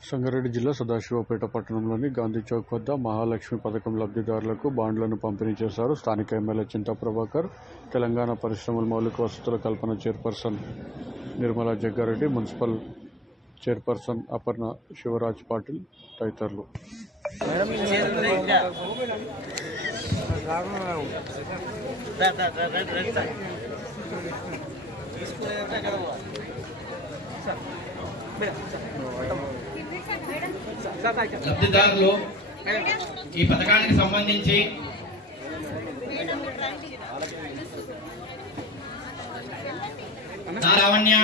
సంగారెడ్డి జిల్లా సదాశివపేట పట్టణంలోని గాంధీ చౌక్ వద్ద మహాలక్ష్మి పథకం లబ్ధిదారులకు బాండ్లను పంపిణీ చేశారు స్థానిక ఎమ్మెల్యే చింతా ప్రభాకర్ తెలంగాణ పరిశ్రమల మౌలిక వసతుల కల్పన chairperson Nirmala Jaggareddy municipal chairperson Aparna Shivaraj Patil తదితరులు లబ్ధిదారులు ఈ పథకానికి సంబంధించి Lavanya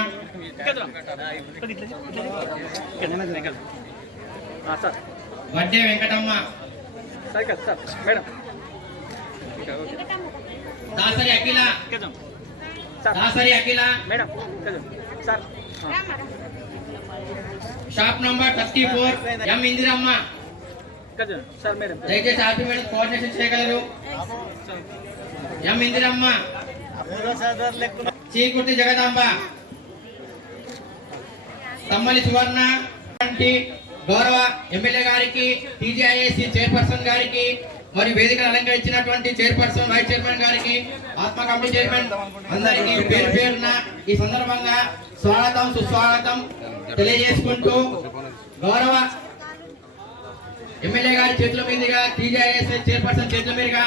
sir Vadde Venkatamma. Cycle sir madam Dasari Akhila. Dasari Akhila. Madam shop number thirty four M Indiramma Kadam sir madam. దయచేసి ఆర్పీ మేడం కోఆర్డినేషన్ చేయగలరు. M Indiramma Cheekurthi Jagadamba. Tammali సువర్ణ. గౌరవ MLA గారికి టీజీఐఏసీ chairperson గారికి మరి వేదికను అలంకరించినటువంటి చైర్పర్సన్ వైస్ చైర్మన్ గారికి ఆత్మ కమిటీ చైర్మన్ అందరికి పేరు పేరున ఈ సందర్భంగా స్వాగతం సుస్వాగతం తెలియజేసుకుంటూ గౌరవ ఎమ్మెల్యే గారి చేతుల మీదుగా టీజీఐఎస్ఐ చైర్పర్సన్ చేతుల మీదుగా